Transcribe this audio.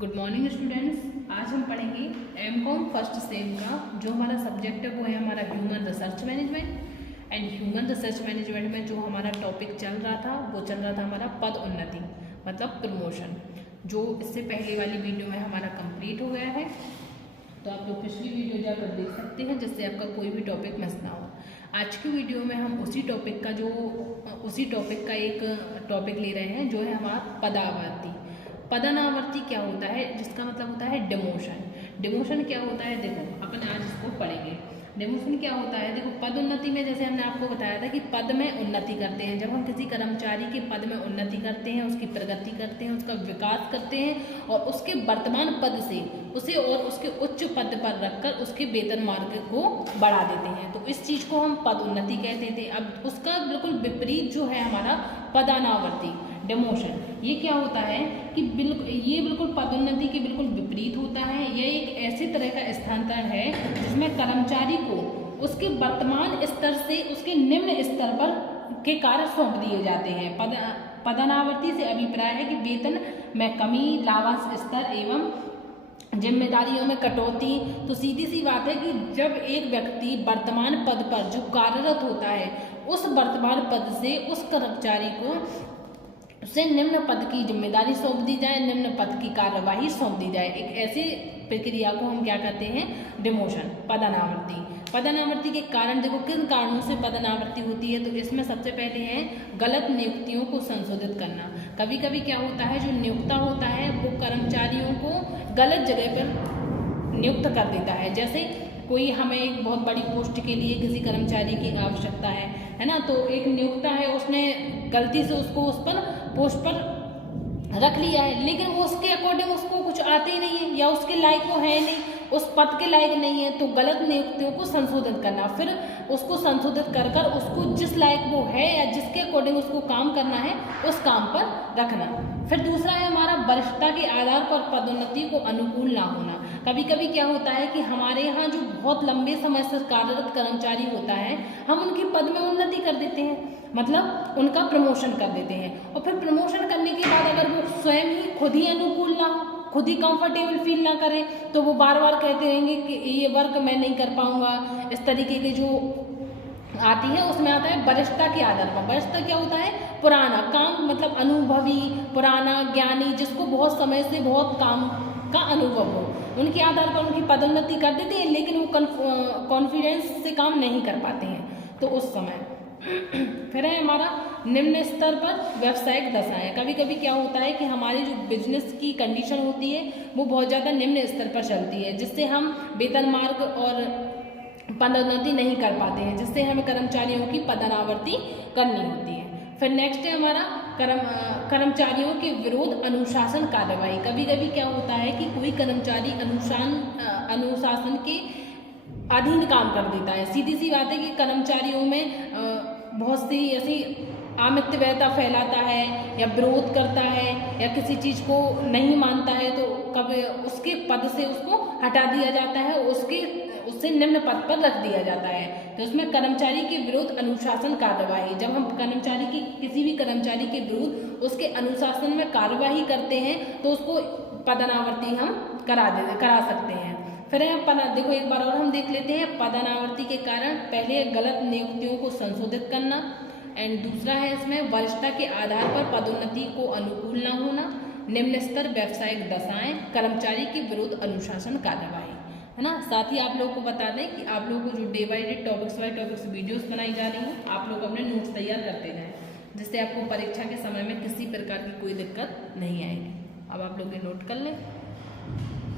Good morning students. आज हम पढ़ेंगे एमकॉम फर्स्ट सेम का जो हमारा सब्जेक्ट है वो है हमारा human research management. And human research management में जो हमारा टॉपिक चल रहा था वो चल रहा था हमारा पद उन्नति मतलब प्रमोशन, जो इससे पहले वाली वीडियो में हमारा कंप्लीट हो गया है। तो आप लोग पिछली वीडियो जाकर देख सकते हैं जिससे आपका कोई भी टॉपिक मिस ना हो। आज की वीडियो में हम उसी टॉपिक का एक टॉपिक ले रहे हैं जो है हमारा पदावर्ती। पदानावर्ती क्या होता है, जिसका मतलब होता है डिमोशन। डिमोशन क्या होता है, देखो अपन आज इसको पढ़ेंगे। डिमोशन क्या होता है, देखो पद उन्नति में जैसे हमने आपको बताया था कि पद में उन्नति करते हैं। जब हम किसी कर्मचारी के पद में उन्नति करते हैं, उसकी प्रगति करते हैं, उसका विकास करते हैं और उसके वर्तमान पद से उसे और उसके उच्च पद पर रखकर उसके वेतन मार्ग को बढ़ा देते हैं, तो इस चीज को हम पद उन्नति कहते थे। अब उसका बिल्कुल विपरीत जो है हमारा पदानावर्ती डिमोशन, ये क्या होता है कि बिल्कुल पदोन्नति के बिल्कुल विपरीत होता है। यह एक ऐसे तरह का स्थानांतरण है जिसमें कर्मचारी को उसके वर्तमान स्तर से उसके निम्न स्तर पर के कार्य सौंप दिए जाते हैं। पदानावर्ती से अभिप्राय है कि वेतन में कमी, लाभांश स्तर एवं जिम्मेदारियों में कटौती। तो सीधी सी बात है कि जब एक व्यक्ति वर्तमान पद पर जो कार्यरत होता है उस वर्तमान पद से उस कर्मचारी को उसे निम्न पद की जिम्मेदारी सौंप दी जाए, निम्न पद की कार्यवाही सौंप दी जाए, एक ऐसी प्रक्रिया को हम क्या कहते हैं, डिमोशन, पदानावर्ती। पदानावर्ती के कारण देखो किन कारणों से पदानावर्ती होती है, तो इसमें सबसे पहले है गलत नियुक्तियों को संशोधित करना। कभी कभी क्या होता है, जो नियुक्ता होता है वो कर्मचारियों को गलत जगह पर नियुक्त कर देता है। जैसे कोई हमें एक बहुत बड़ी पोस्ट के लिए किसी कर्मचारी की आवश्यकता है ना, तो एक नियुक्ता है उसने गलती से उसको उस पर पोस्ट पर रख लिया है, लेकिन वो उसके अकॉर्डिंग उसको कुछ आते ही नहीं है या उसके लायक वो है नहीं, उस पद के लायक नहीं है। तो गलत नियुक्तियों को संशोधित करना, फिर उसको संशोधित कर कर उसको जिस लायक वो है या जिसके अकॉर्डिंग उसको काम करना है उस काम पर रखना। फिर दूसरा है हमारा वरिष्ठता के आधार पर पदोन्नति को अनुकूल ना होना। कभी कभी क्या होता है कि हमारे यहाँ जो बहुत लंबे समय से कार्यरत कर्मचारी होता है, हम उनकी पद में उन्नति कर देते हैं, मतलब उनका प्रमोशन कर देते हैं, और फिर प्रमोशन करने के बाद अगर वो स्वयं ही खुद ही अनुकूल ना हो, खुद ही कंफर्टेबल फील ना करें, तो वो बार बार कहते रहेंगे कि ये वर्क मैं नहीं कर पाऊंगा। इस तरीके के जो आती है उसमें आता है वरिष्ठता के आधार पर। वरिष्ठता क्या होता है, पुराना काम, मतलब अनुभवी, पुराना ज्ञानी, जिसको बहुत समय से बहुत काम का अनुभव हो, उनके आधार पर उनकी पदोन्नति कर देते हैं, लेकिन वो कॉन्फिडेंस से काम नहीं कर पाते हैं। तो उस समय फिर है हमारा निम्न स्तर पर व्यावसायिक दशाएं। कभी कभी क्या होता है कि हमारी जो बिजनेस की कंडीशन होती है वो बहुत ज़्यादा निम्न स्तर पर चलती है, जिससे हम वेतन मार्ग और पदोन्नति नहीं कर पाते हैं, जिससे हमें कर्मचारियों की पदानावर्ती करनी होती है। फिर नेक्स्ट है हमारा कर्मचारियों के विरोध अनुशासन कार्यवाही। कभी कभी क्या होता है कि कोई कर्मचारी अनुशासन के अधीन काम कर देता है। सीधी सी बात है कि कर्मचारियों में बहुत सी ऐसी अमितव्ययता फैलाता है या विरोध करता है या किसी चीज़ को नहीं मानता है, तो कभी उसके पद से उसको हटा दिया जाता है, उससे निम्न पद पर रख दिया जाता है। तो उसमें कर्मचारी के विरुद्ध अनुशासन कार्यवाही, जब हम किसी भी कर्मचारी के विरुद्ध उसके अनुशासन में कार्यवाही करते हैं तो उसको पदानावर्ती हम करा सकते हैं। फिर देखो एक बार और हम देख लेते हैं पदानावर्ती के कारण। पहले गलत नियुक्तियों को संशोधित करना, एंड दूसरा है इसमें वरिष्ठता के आधार पर पदोन्नति को अनुकूल न होना, निम्न स्तर व्यावसायिक दशाएं, कर्मचारी के विरुद्ध अनुशासन कार्यवाही, है ना। साथ ही आप लोगों को बता दें कि आप लोगों को जो day by day topics by topics videos बनाई जा रही हैं, आप लोग अपने नोट्स तैयार करते जाएं, जिससे आपको परीक्षा के समय में किसी प्रकार की कोई दिक्कत नहीं आएगी। अब आप लोग ये नोट कर लें।